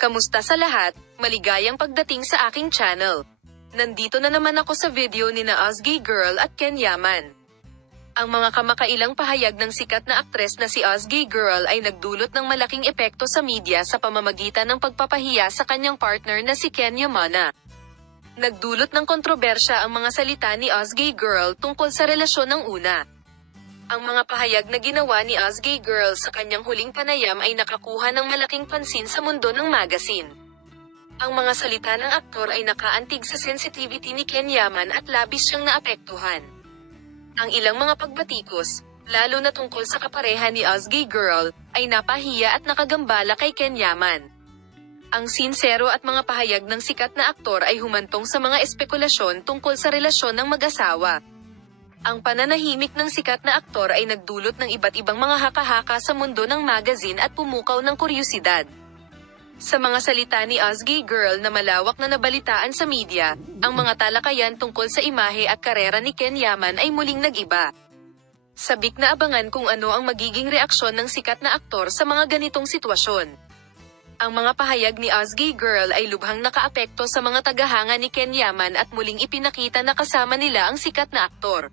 Kamusta sa lahat? Maligayang pagdating sa aking channel. Nandito na naman ako sa video ni na Ozgie Girl at Ken Yaman. Ang mga kamakailang pahayag ng sikat na aktres na si Ozgie Girl ay nagdulot ng malaking epekto sa media sa pamamagitan ng pagpapahiya sa kanyang partner na si Ken Yaman. Nagdulot ng kontrobersya ang mga salita ni Ozgie Girl tungkol sa relasyon ng una. Ang mga pahayag na ginawa ni Ozgie Girl sa kanyang huling panayam ay nakakuha ng malaking pansin sa mundo ng magazine. Ang mga salita ng aktor ay nakaantig sa sensitivity ni Ken Yaman at labis siyang naapektuhan. Ang ilang mga pagbatikos, lalo na tungkol sa kapareha ni Ozgie Girl, ay napahiya at nakagambala kay Ken Yaman. Ang sinsero at mga pahayag ng sikat na aktor ay humantong sa mga espekulasyon tungkol sa relasyon ng mag-asawa. Ang pananahimik ng sikat na aktor ay nagdulot ng iba't ibang mga haka-haka sa mundo ng magazine at pumukaw ng kuryusidad. Sa mga salita ni Ozgie Girl na malawak na nabalitaan sa media, ang mga talakayan tungkol sa imahe at karera ni Ken Yaman ay muling nag-iba. Sabik na abangan kung ano ang magiging reaksyon ng sikat na aktor sa mga ganitong sitwasyon. Ang mga pahayag ni Ozgie Girl ay lubhang nakaapekto sa mga tagahanga ni Ken Yaman at muling ipinakita na kasama nila ang sikat na aktor.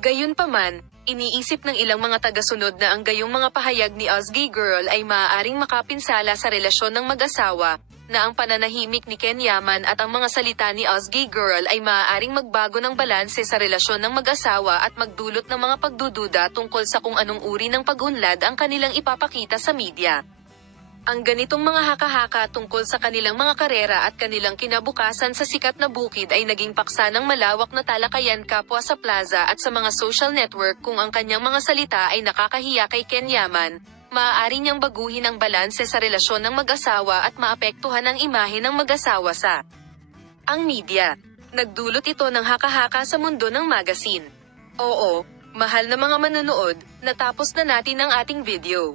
Gayunpaman, iniisip ng ilang mga tagasunod na ang gayong mga pahayag ni Ozgie Girl ay maaaring makapinsala sa relasyon ng mag-asawa, na ang pananahimik ni Ken Yaman at ang mga salita ni Ozgie Girl ay maaaring magbago ng balanse sa relasyon ng mag-asawa at magdulot ng mga pagdududa tungkol sa kung anong uri ng pag-unlad ang kanilang ipapakita sa media. Ang ganitong mga haka-haka tungkol sa kanilang mga karera at kanilang kinabukasan sa sikat na bukid ay naging paksa ng malawak na talakayan kapwa sa plaza at sa mga social network kung ang kanyang mga salita ay nakakahiya kay Ken Yaman, maaari niyang baguhin ang balanse sa relasyon ng mag-asawa at maapektuhan ang imahe ng mag-asawa sa ang media. Nagdulot ito ng haka-haka sa mundo ng magazine. Oo, mahal na mga manonood, natapos na natin ang ating video.